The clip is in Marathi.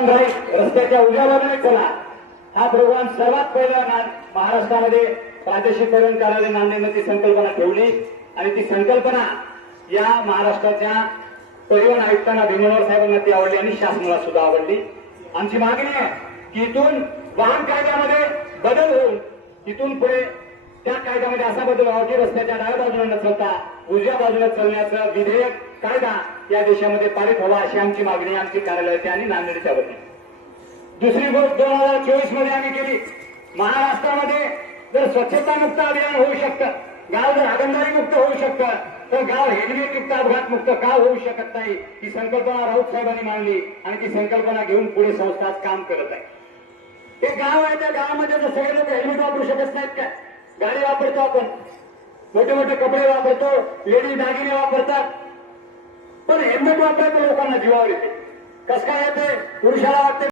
ऑन राईट, रस्त्याच्या उजव्या बाजूने चला, हा प्रोग्राम सर्वात पहिला महाराष्ट्रामध्ये प्रादेशिक परिवहन कार्यालय नांदेडने ती संकल्पना ठेवली आणि ती संकल्पना या महाराष्ट्राच्या परिवहन आयुक्तांना भीमनवर साहेबांना ती आवडली आणि शासनाला सुद्धा आवडली. आमची मागणी आहे की इथून वाहन कायद्यामध्ये बदल होऊन इथून पुढे त्या कायद्यामध्ये असा बदल व्हावा की रस्त्याच्या डाव्या बाजूने न चलता उजव्या बाजूने चालण्याचं विधेयक कायदा या देशामध्ये पारित व्हावा अशी आमची मागणी आमची कार्यालयाची आणि नांदेडच्या वतीने. दुसरी गोष्ट 2024 मध्ये आम्ही केली. महाराष्ट्रामध्ये जर स्वच्छता मुक्त अभियान होऊ शकतं, गाव जर हागणदारी मुक्त होऊ शकतं, तर गाव हेल्मेट मुक्त अपघात मुक्त का होऊ शकत नाही. ही संकल्पना राऊत साहेबांनी मांडली आणि ती संकल्पना घेऊन पुढे संस्था आज काम करत आहे. हे गाव आहे, त्या गावामध्ये जर सगळे लोक हेल्मेट वापरू शकत नाहीत काय? गाडी वापरतो आपण, मोठे मोठे कपडे वापरतो, लेडीज दागिने वापरतात, पण हेल्मेट वापरायचं लोकांना जीवावर येते. कसं काय येते? पुरुषाला वाटते